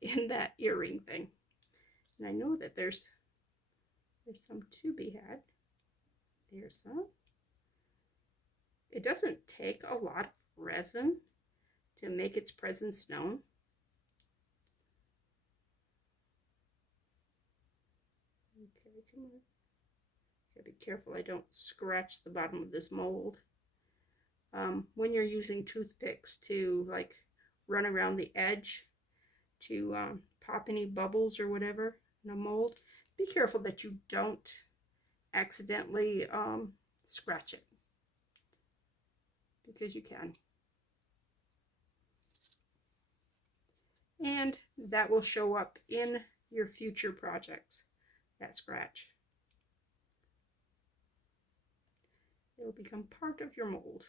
in that earring thing. And I know that there's There's some to be had. There's some. It doesn't take a lot of resin to make its presence known. Okay, come on. Gotta be careful I don't scratch the bottom of this mold. When you're using toothpicks to like run around the edge to pop any bubbles or whatever in a mold, be careful that you don't accidentally scratch it, because you can. And that will show up in your future projects, that scratch. It will become part of your mold.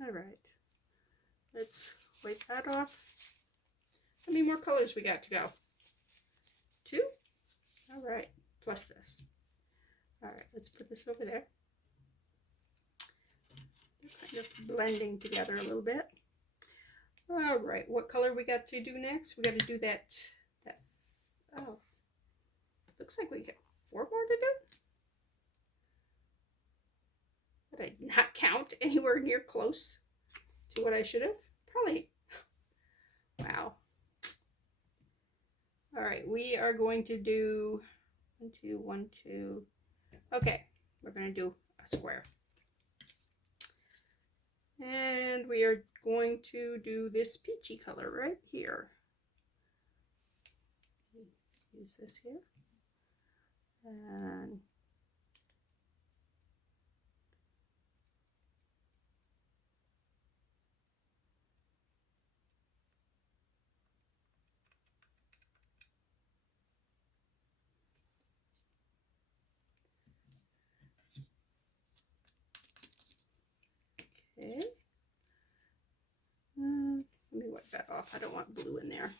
All right, let's wipe that off. How many more colors we got to go? 2? All right, plus this. All right, let's put this over there. They're kind of blending together a little bit. All right, what color we got to do next? We got to do that, oh, looks like we got 4 more to do. Did I not count anywhere near close to what I should have? Probably. Wow. All right, we are going to do 1, 2, 1, 2. Okay, we're going to do a square. And we are going to do this peachy color right here. Use this here. And okay. Let me wipe that off. I don't want blue in there.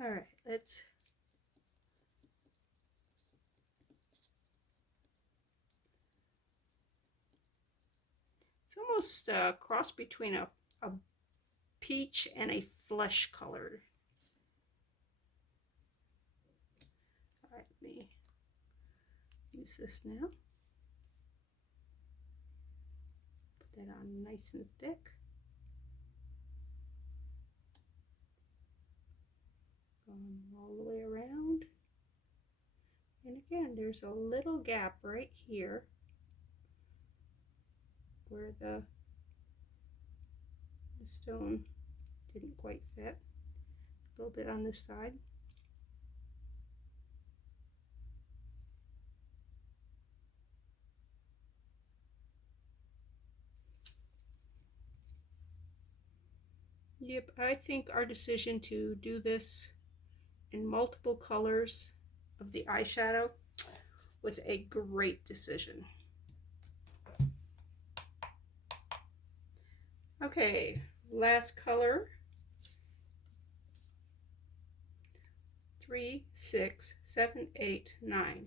All right, let's it's almost a cross between a peach and a flesh color. All right, let me use this now. Put that on nice and thick. Going all the way around. And again, there's a little gap right here where the stone didn't quite fit. A little bit on this side. Yep, I think our decision to do this in multiple colors of the eyeshadow was a great decision. Okay, last color. 3, 6, 7, 8, 9.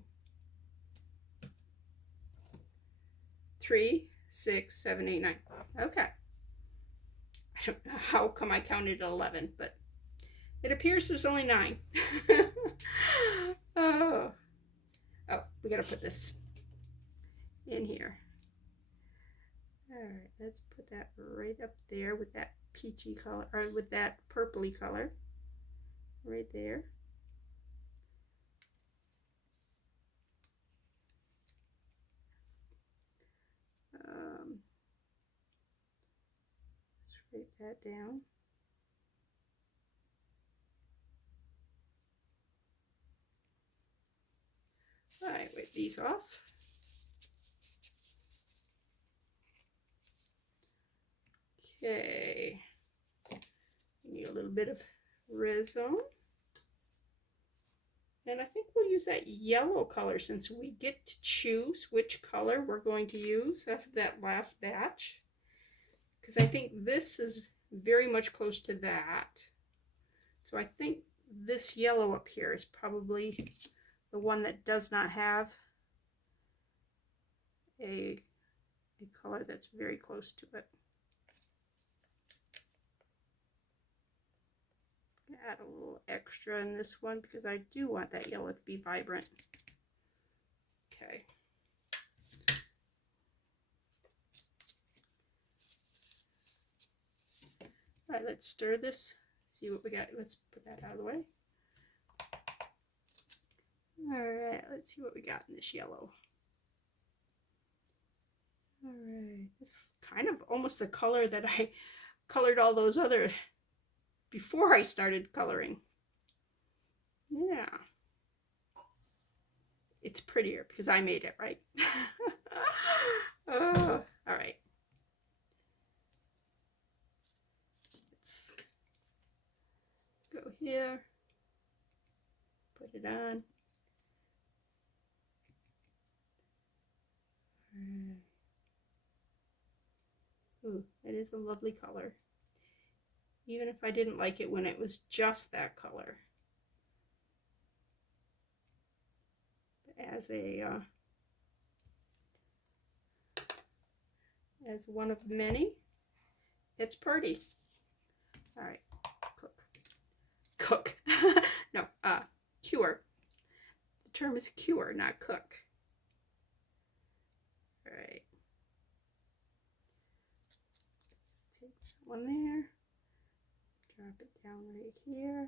3, 6, 7, 8, 9. Okay. I don't know how come I counted 11, but it appears there's only 9. Oh, we gotta put this in here. All right, let's put that right up there with that peachy color, or with that purpley color, right there. Scrape that down. All right, wipe these off. Okay, we need a little bit of resin. And I think we'll use that yellow color since we get to choose which color we're going to use after that last batch. Because I think this is very much close to that. So I think this yellow up here is probably the one that does not have a color that's very close to it. add a little extra in this one because I do want that yellow to be vibrant. Okay. All right, let's stir this. See what we got. Let's put that out of the way. All right, let's see what we got in this yellow. All right, this is kind of almost the color that I colored all those other before I started coloring. Yeah. It's prettier because I made it, right? Oh, all right. Let's go here. Put it on. Ooh, it is a lovely color. Even if I didn't like it when it was just that color. As as one of many, it's pretty. All right, cook. No, cure. The term is cure, not cook. All right. Let's take that one there. Drop it down right here.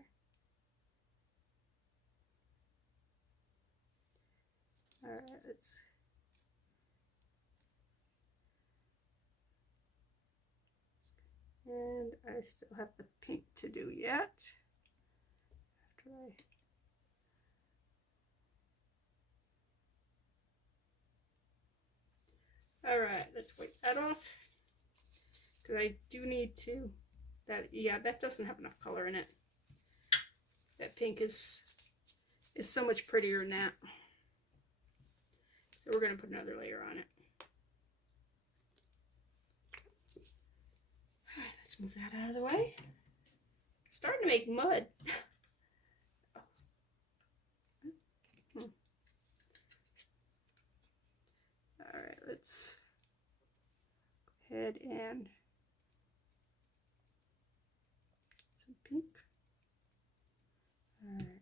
All right, let's. And I still have the pink to do yet. All right, let's wipe that off because I do need to. That doesn't have enough color in it. That pink is so much prettier than that. So we're going to put another layer on it. All right, let's move that out of the way. It's starting to make mud. All right, let's go ahead and some pink. All right.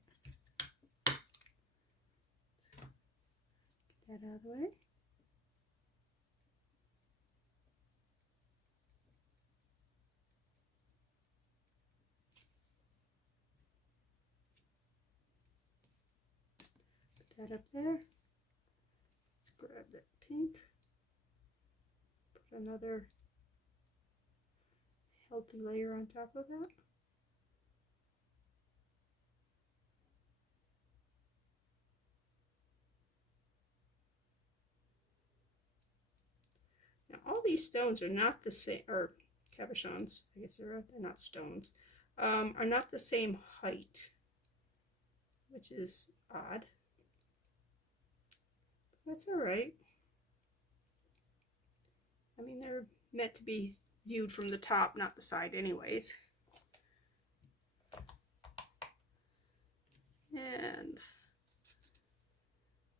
Get that out of the way. Put that up there. Let's grab that pink. Put another healthy layer on top of that. Now all these stones are not the same, or cabochons, I guess they're not stones, are not the same height, which is odd. That's all right. I mean, they're meant to be viewed from the top, not the side anyways. And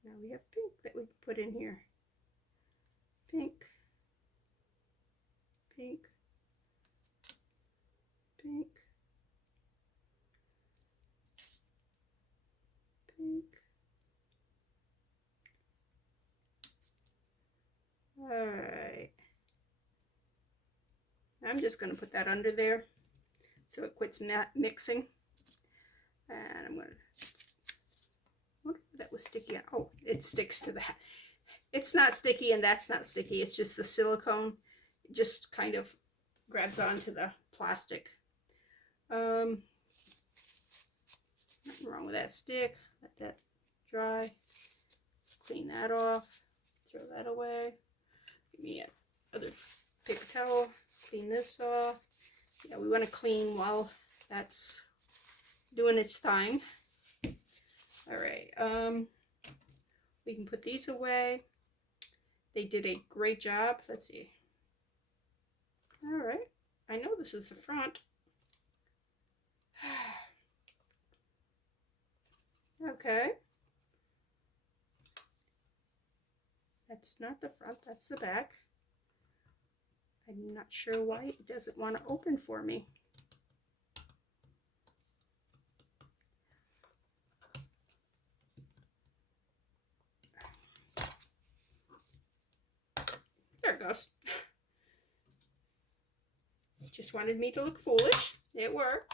now we have pink that we can put in here. Pink, pink, pink, pink. All right. I'm just going to put that under there so it quits mixing. And I'm going to, what that was sticky. Oh, it sticks to that. It's not sticky and that's not sticky. It's just the silicone. It just kind of grabs onto the plastic. Nothing wrong with that stick. Let that dry. Clean that off. Throw that away. Give me another paper towel. Clean this off. Yeah, we want to clean while that's doing its thing. All right. We can put these away. They did a great job. Let's see. All right. I know this is the front. Okay. That's not the front, that's the back. I'm not sure why it doesn't want to open for me. goes. Just wanted me to look foolish. It worked.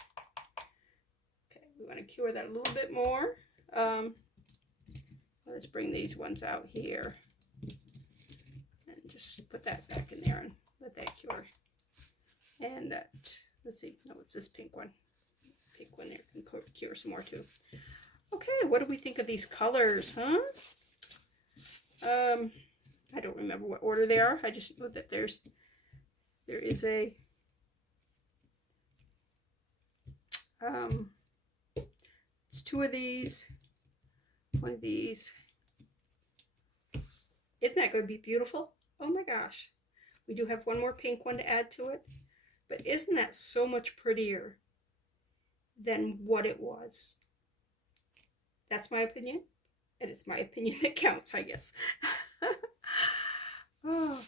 Okay, we want to cure that a little bit more. Let's bring these ones out here. And just put that back in there and let that cure. And that, let's see, no, it's this pink one. Pink one there can cure some more too. Okay, what do we think of these colors, huh? I don't remember what order they are. I just know that there is a it's two of these, one of these. Isn't that going to be beautiful? Oh my gosh. We do have one more pink one to add to it, but isn't that so much prettier than what it was? That's my opinion, and it's my opinion that counts, I guess. Oh,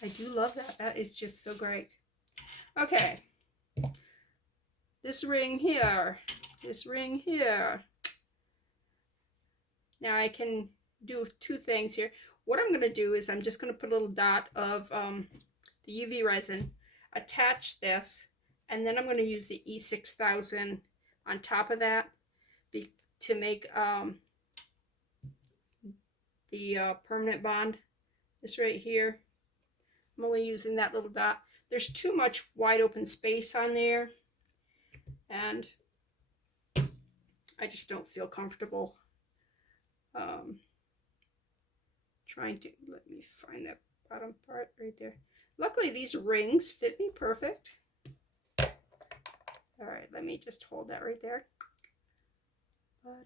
I do love that. That is just so great. Okay. This ring here. This ring here. Now I can do two things here. What I'm going to do is I'm just going to put a little dot of the UV resin, attach this, and then I'm going to use the E6000 on top of that to make the permanent bond. This right here. I'm only using that little dot. There's too much wide open space on there, and I just don't feel comfortable trying to, let me find that bottom part right there. Luckily these rings fit me perfect. All right, let me just hold that right there.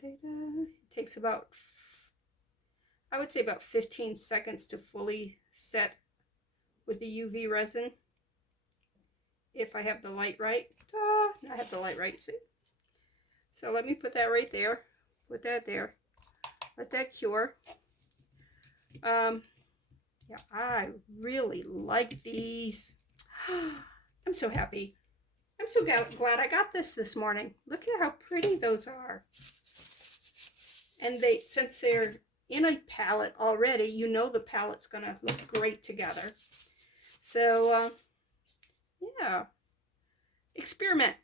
It takes about, I would say about 15 seconds to fully set with the UV resin. If I have the light right. I have the light right, see? So let me put that right there. Put that there. Let that cure. Yeah, I really like these. I'm so happy. I'm so glad I got this morning. Look at how pretty those are. And since they're in a palette already, you know the palette's gonna look great together. So yeah, experiment.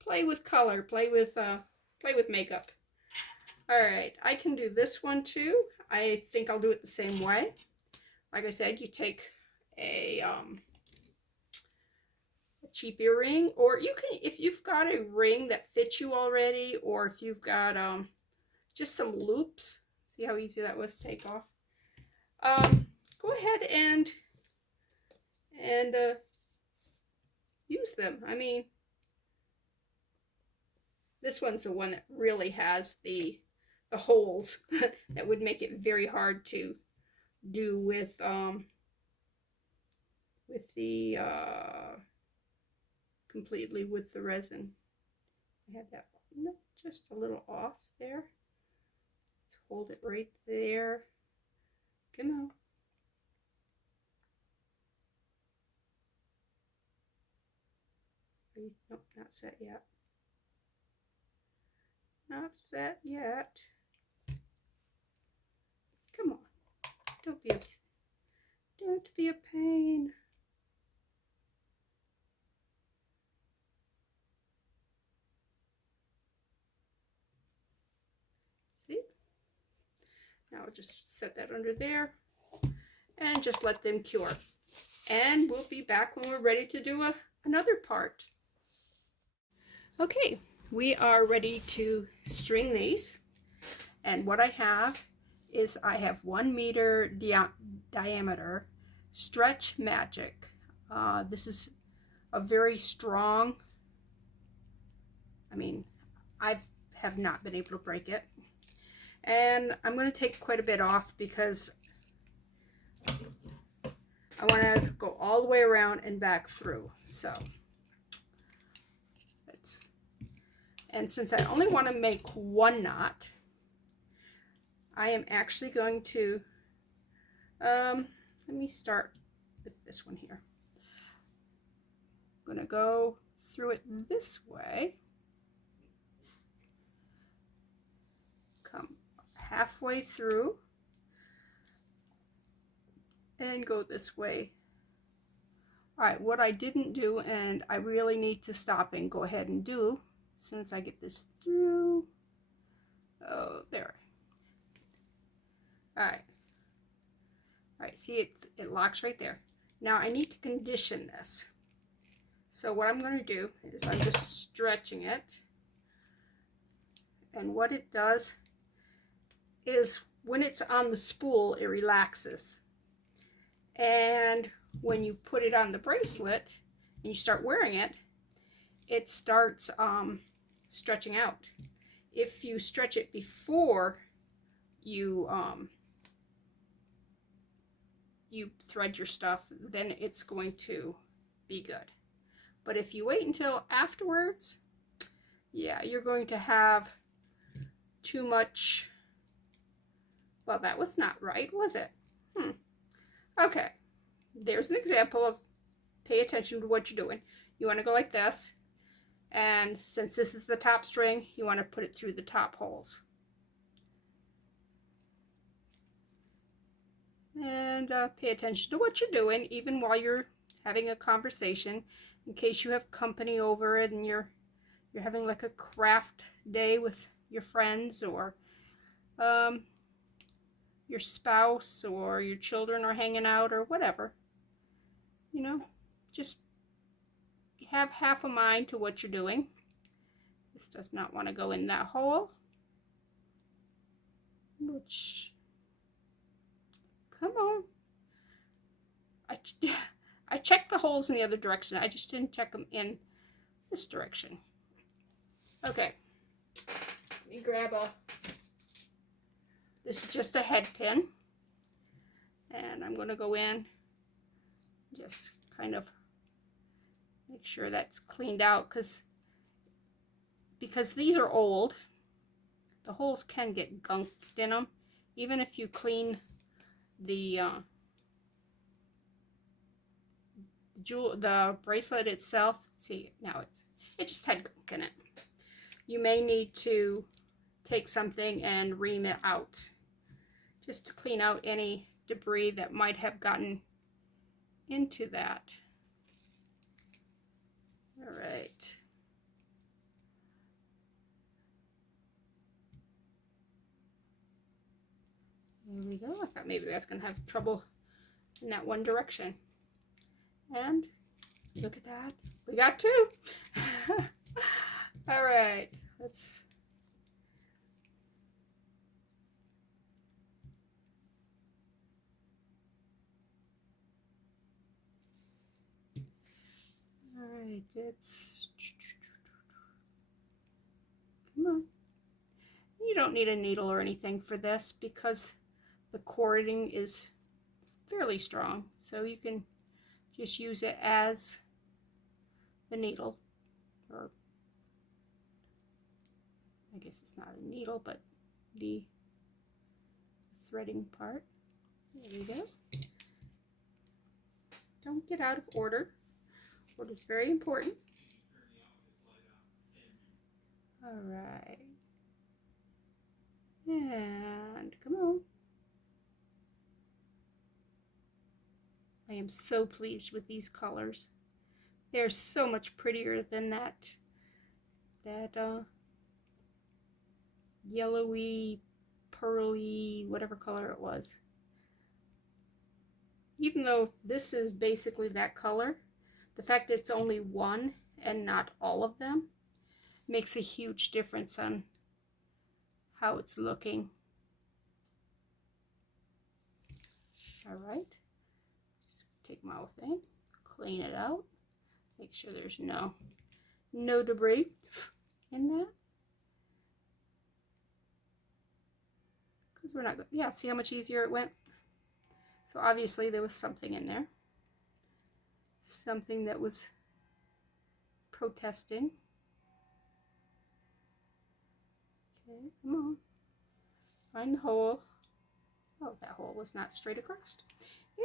Play with color, play with makeup. All right, I can do this one too. I think I'll do it the same way. Like I said, you take a cheap earring, or you can, if you've got a ring that fits you already, or if you've got just some loops. See how easy that was to take off. Go ahead and use them. I mean, this one's the one that really has the holes that would make it very hard to do with the completely with the resin. I had that just a little off there. Let's hold it right there. Come on. Nope, not set yet. Not set yet. Come on. Don't be a pain. See? Now I'll just set that under there and just let them cure. And we'll be back when we're ready to do another part. Okay, we are ready to string these. And what I have is I have 1 meter diameter Stretch Magic. This is a very strong, I mean, I have not been able to break it. And I'm going to take quite a bit off because I want to go all the way around and back through. So, and since I only want to make one knot, I am actually going to, let me start with this one here. I'm going to go through it this way, come halfway through, and go this way. All right, what I didn't do, and I really need to stop and go ahead and do as soon as I get this through. Oh, there. All right. All right, see, it locks right there. Now I need to condition this. So what I'm going to do is I'm just stretching it. And what it does is when it's on the spool, it relaxes. And when you put it on the bracelet and you start wearing it, it starts stretching out. If you stretch it before you you thread your stuff, then it's going to be good. But if you wait until afterwards, yeah, you're going to have too much. Well, that was not right, was it? Okay, there's an example of pay attention to what you're doing. You want to go like this, and since this is the top string, you want to put it through the top holes. And pay attention to what you're doing, even while you're having a conversation, in case you have company over and you're having like a craft day with your friends, or your spouse or your children are hanging out, or whatever. You know, just have half a mind to what you're doing. This does not want to go in that hole. Which, come on. I checked the holes in the other direction. I just didn't check them in this direction. Okay. Let me grab this is just a head pin. And I'm going to go in, just kind of make sure that's cleaned out, because these are old. The holes can get gunked in them, even if you clean the bracelet itself. See, now it just had gunk in it. You may need to take something and ream it out, just to clean out any debris that might have gotten into that. All right. There we go. I thought maybe I was going to have trouble in that one direction. And look at that. We got two. All right. Let's... All right. It's... Come on. You don't need a needle or anything for this, because the cording is fairly strong, so you can just use it as the needle, or I guess it's not a needle, but the threading part. There you go. Don't get out of order. Order is very important. All right. And come on. I am so pleased with these colors. They're so much prettier than that yellowy, pearly, whatever color it was. Even though this is basically that color, the fact that it's only one and not all of them makes a huge difference on how it's looking. All right, just take my whole thing, clean it out, make sure there's no debris in that. Because we're not, yeah, see how much easier it went? So obviously there was something in there, something that was protesting. Okay, come on, find the hole. Oh, that hole was not straight across.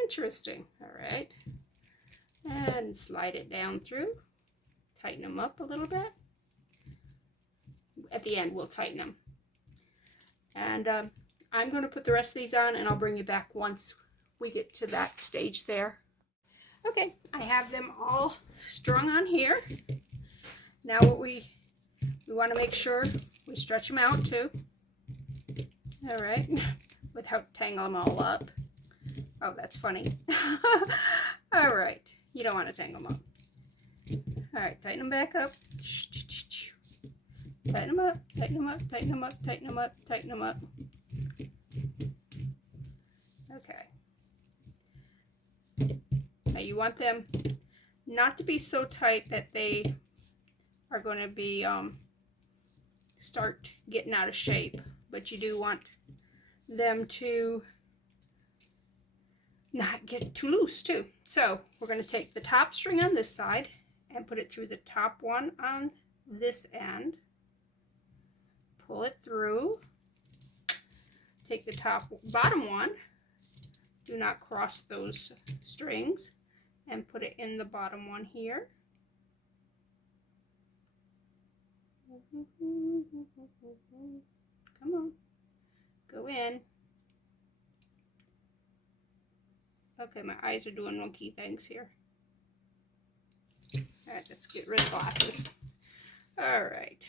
Interesting. All right, and slide it down through, tighten them up a little bit. At the end we'll tighten them, and I'm going to put the rest of these on, and I'll bring you back once we get to that stage there. Okay, I have them all strung on here. Now what we want to make sure we stretch them out too. All right, without tangling them all up. Oh, that's funny. All right, you don't want to tangle them up. All right, tighten them back up. Tighten them up, tighten them up, tighten them up, tighten them up, tighten them up. Okay. Now you want them not to be so tight that they are going to be start getting out of shape, but you do want them to not get too loose too. So we're going to take the top string on this side and put it through the top one on this end. Pull it through. Take the bottom one. Do not cross those strings, and put it in the bottom one here. Come on, go in. Okay, my eyes are doing wonky things here. All right, let's get rid of glasses. All right.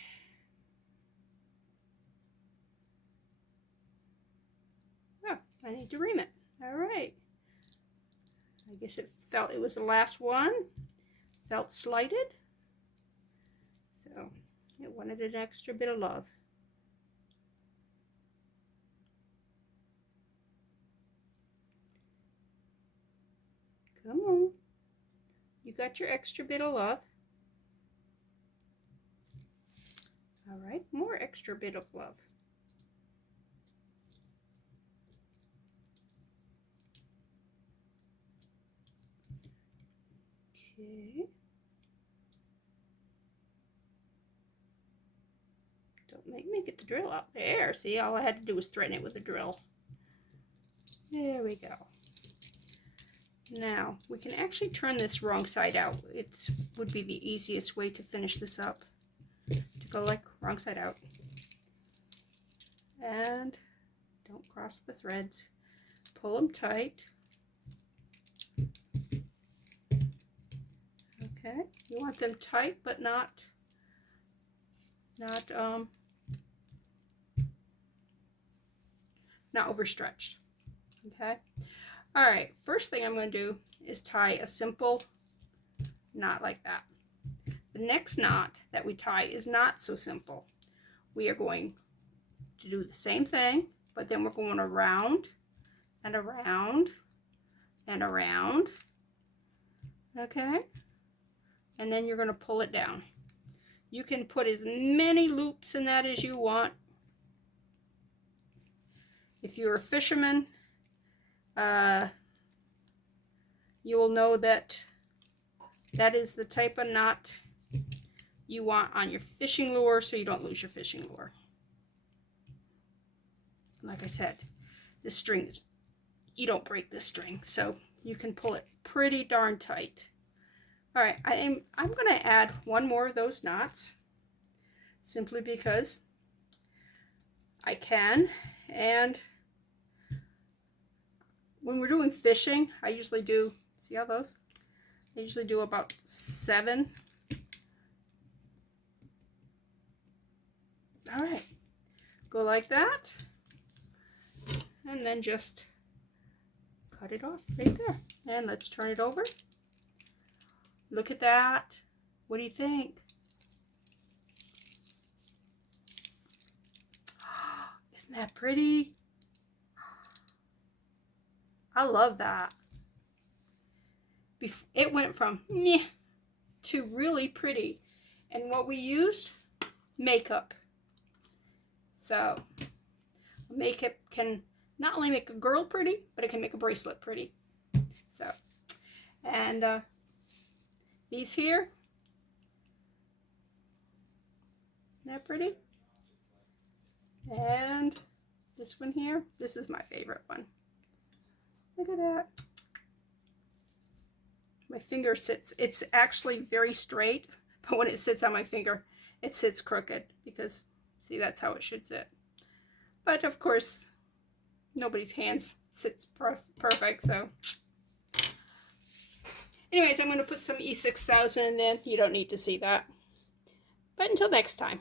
Oh, I need to ream it. All right. I guess it was the last one. Felt slighted. So it wanted an extra bit of love. Come on. You got your extra bit of love. All right, more extra bit of love. Okay. Don't make me get the drill out there. See, all I had to do was threaten it with a drill. There we go. Now, we can actually turn this wrong side out. It would be the easiest way to finish this up. To go like wrong side out. And don't cross the threads. Pull them tight. Okay, you want them tight, but not overstretched. Okay. All right, first thing I'm going to do is tie a simple knot like that. The next knot that we tie is not so simple. We are going to do the same thing, but then we're going around and around and around. Okay? And then you're going to pull it down. You can put as many loops in that as you want. If you're a fisherman, you will know that that is the type of knot you want on your fishing lure so you don't lose your fishing lure. Like I said, this string is, you don't break this string, so you can pull it pretty darn tight. All right, I'm going to add one more of those knots simply because I can. And when we're doing fishing, I usually do, see all those? I usually do about 7. All right, go like that, and then just cut it off right there. And let's turn it over. Look at that. What do you think? Isn't that pretty? I love that. It went from meh to really pretty. And what we used? Makeup. So makeup can not only make a girl pretty, but it can make a bracelet pretty. So, and these here, isn't that pretty? And this one here, this is my favorite one. Look at that. My finger sits, it's actually very straight, but when it sits on my finger, it sits crooked because, see, that's how it should sit. But of course, nobody's hands sits perfect, so. Anyways, I'm going to put some E6000 in. You don't need to see that. But until next time.